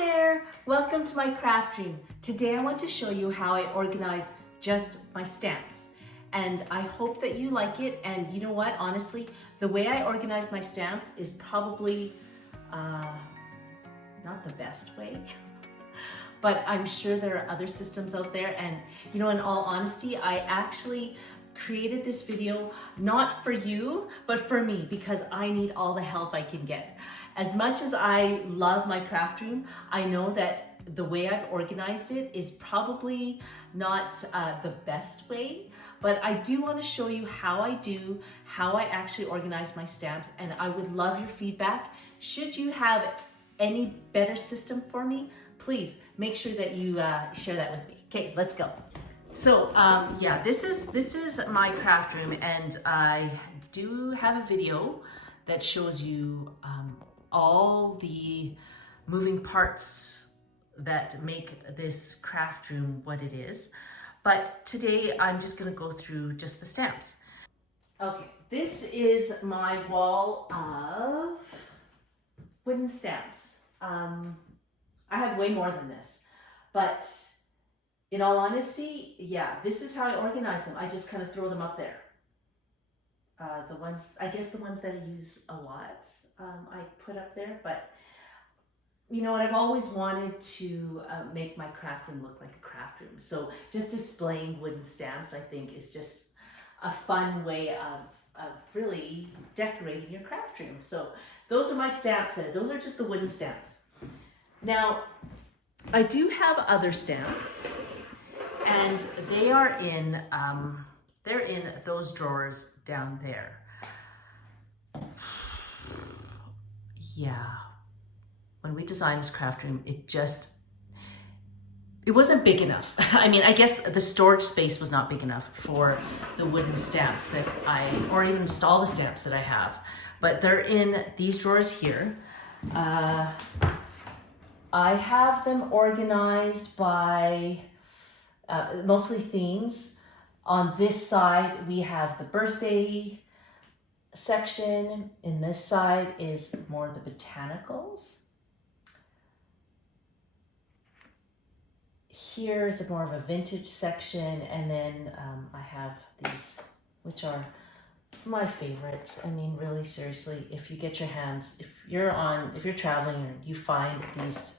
there! Welcome to my craft room. Today I want to show you how I organize just my stamps. And I hope that you like it. And you know what, honestly, the way I organize my stamps is probably not the best way. But I'm sure there are other systems out there. And you know, in all honesty, I actually created this video not for you, but for me, because I need all the help I can get. As much as I love my craft room, I know that the way I've organized it is probably not the best way, but I do want to show you how I actually organize my stamps, and I would love your feedback. Should you have any better system for me, please make sure that you share that with me. Okay, let's go. So yeah, this is my craft room, and I do have a video that shows you all the moving parts that make this craft room what it is. But today I'm just gonna go through just the stamps. Okay, this is my wall of wooden stamps. I have way more than this, but in all honesty, yeah, this is how I organize them. I just kind of throw them up there. The ones that I use a lot, I put up there, but you know what, I've always wanted to make my craft room look like a craft room. So just displaying wooden stamps, I think, is just a fun way of really decorating your craft room. So those are my stamps. Those are just the wooden stamps. Now, I do have other stamps, and they are in they're in those drawers down there. Yeah, when we designed this craft room, it wasn't big enough. I mean, I guess the storage space was not big enough for the wooden stamps that or even just all the stamps that I have. But they're in these drawers here. I have them organized by mostly themes. On this side, we have the birthday section. In this side is more the botanicals. Here is more of a vintage section, and then I have these, which are my favorites. I mean, really, seriously, if you get your hands, if you're traveling and you find these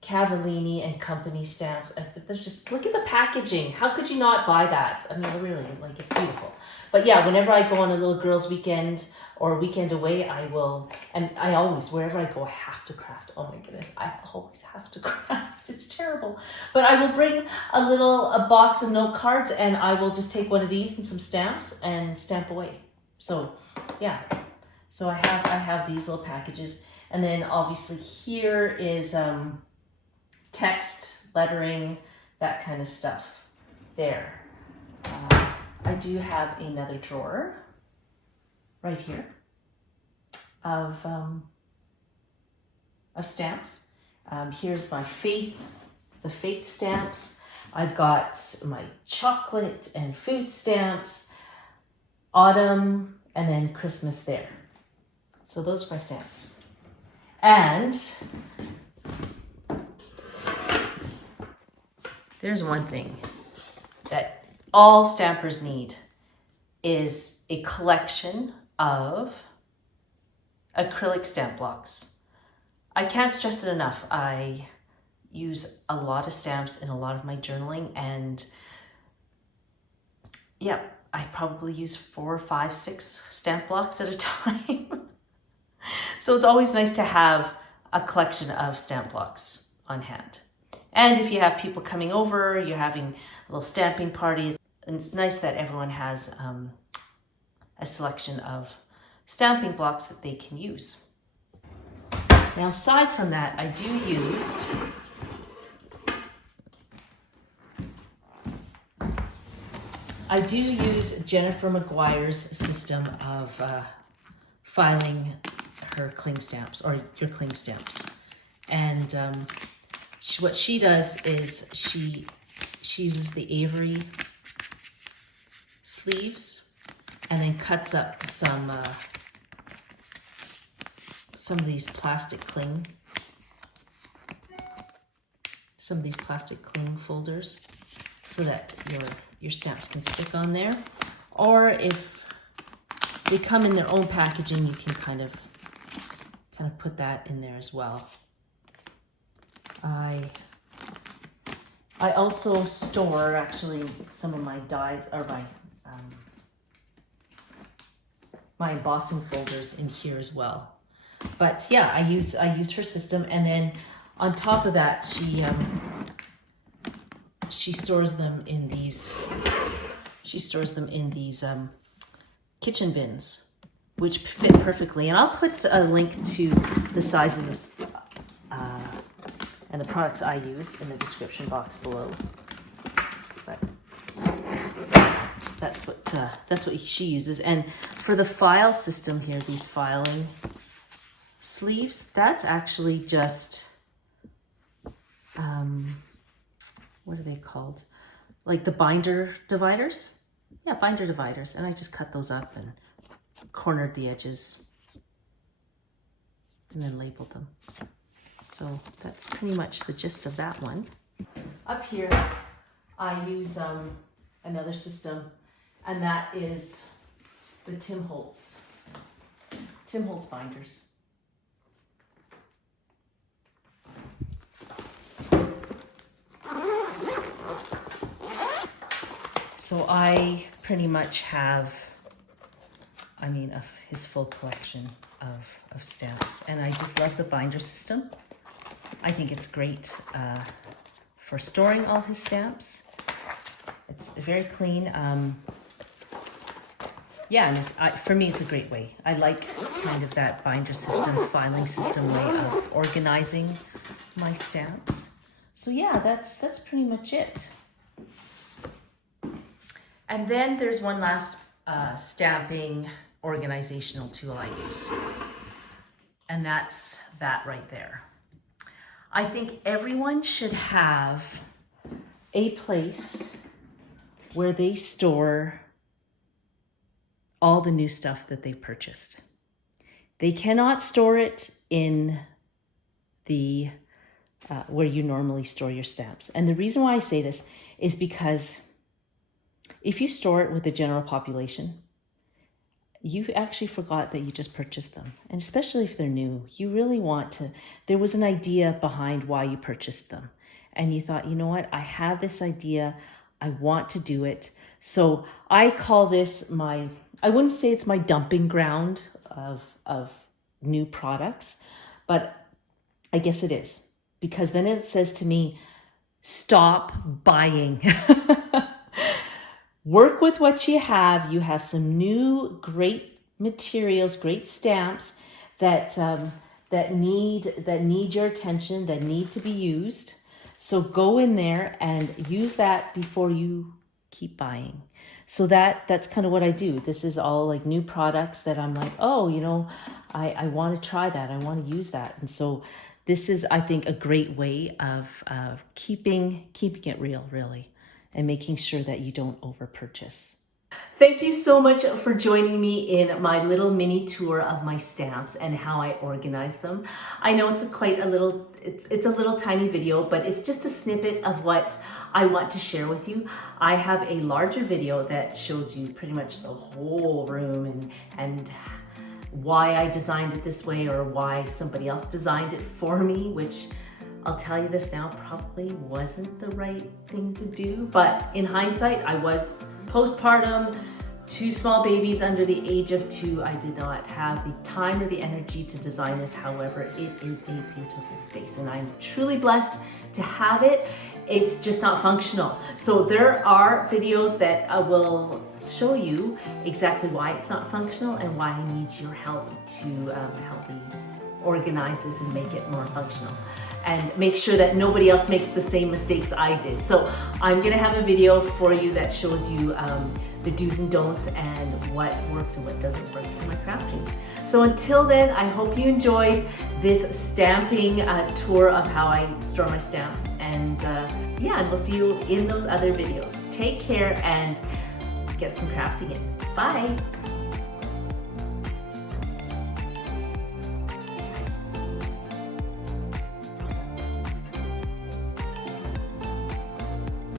Cavallini and Company stamps, they're just, look at the packaging. How could you not buy that? I mean, really, like, it's beautiful. But yeah, whenever I go on a little girls' weekend or weekend away, I will, and I always, wherever I go, I have to craft. Oh my goodness, I always have to craft. It's terrible. But I will bring a box of note cards, and I will just take one of these and some stamps and stamp away. So yeah, so I have these little packages, and then obviously here is text, lettering, that kind of stuff there. I do have another drawer right here of stamps. Here's my the faith stamps. I've got my chocolate and food stamps, autumn, and then Christmas there. So those are my stamps. And there's one thing that all stampers need, is a collection of acrylic stamp blocks. I can't stress it enough. I use a lot of stamps in a lot of my journaling, and yeah, I probably use 4, 5, 6 stamp blocks at a time. So it's always nice to have a collection of stamp blocks on hand. And if you have people coming over, you're having a little stamping party, and it's nice that everyone has a selection of stamping blocks that they can use. Now, aside from that, I do use Jennifer McGuire's system of filing her cling stamps, or your cling stamps. And what she does is she uses the Avery Sleeves and then cuts up some of these plastic cling some of these plastic cling folders so that your stamps can stick on there. Or if they come in their own packaging, you can kind of put that in there as well. I also store actually some of my dies or my embossing folders in here as well. But yeah, I use her system, and then on top of that, she stores them in these. She stores them in these kitchen bins, which fit perfectly. And I'll put a link to the size of this and the products I use in the description box below. But that's what she uses. And for the file system here, these filing sleeves, that's actually just what are they called? Like the binder dividers? Yeah, binder dividers. And I just cut those up and cornered the edges and then labeled them. So that's pretty much the gist of that one. Up here, I use another system, and that is the Tim Holtz binders. So I pretty much have, his full collection of stamps, and I just love the binder system. I think it's great for storing all his stamps. It's very clean. Yeah, and for me, it's a great way. I like kind of that binder system, filing system way of organizing my stamps. So yeah, that's pretty much it. And then there's one last stamping organizational tool I use, and that's that right there. I think everyone should have a place where they store all the new stuff that they've purchased. They cannot store it in the where you normally store your stamps. And the reason why I say this is because if you store it with the general population, you actually forgot that you just purchased them. And especially if they're new, you really want to, there was an idea behind why you purchased them. And you thought, you know what, I have this idea, I want to do it. So I call this I wouldn't say it's my dumping ground of new products, but I guess it is. Because then it says to me, stop buying. Work with what you have. You have some new great materials, great stamps that need your attention, that need to be used. So go in there and use that before you keep buying. So that's kind of what I do. This is all like new products that I'm like, oh, you know, I want to try that. I want to use that. And so this is, I think, a great way of keeping it real, really, and making sure that you don't over purchase. Thank you so much for joining me in my little mini tour of my stamps and how I organize them. I know it's it's a little tiny video, but it's just a snippet of what I want to share with you. I have a larger video that shows you pretty much the whole room and why I designed it this way, or why somebody else designed it for me, which I'll tell you this now, probably wasn't the right thing to do. But in hindsight, I was postpartum, 2 small babies under the age of 2. I did not have the time or the energy to design this. However, it is a beautiful space and I'm truly blessed to have it. It's just not functional. So there are videos that I will show you exactly why it's not functional and why I need your help to help me organize this and make it more functional, and make sure that nobody else makes the same mistakes I did. So I'm gonna have a video for you that shows you the do's and don'ts and what works and what doesn't work for my crafting. So until then, I hope you enjoyed this stamping tour of how I store my stamps. And yeah, and we'll see you in those other videos. Take care and get some crafting in. Bye.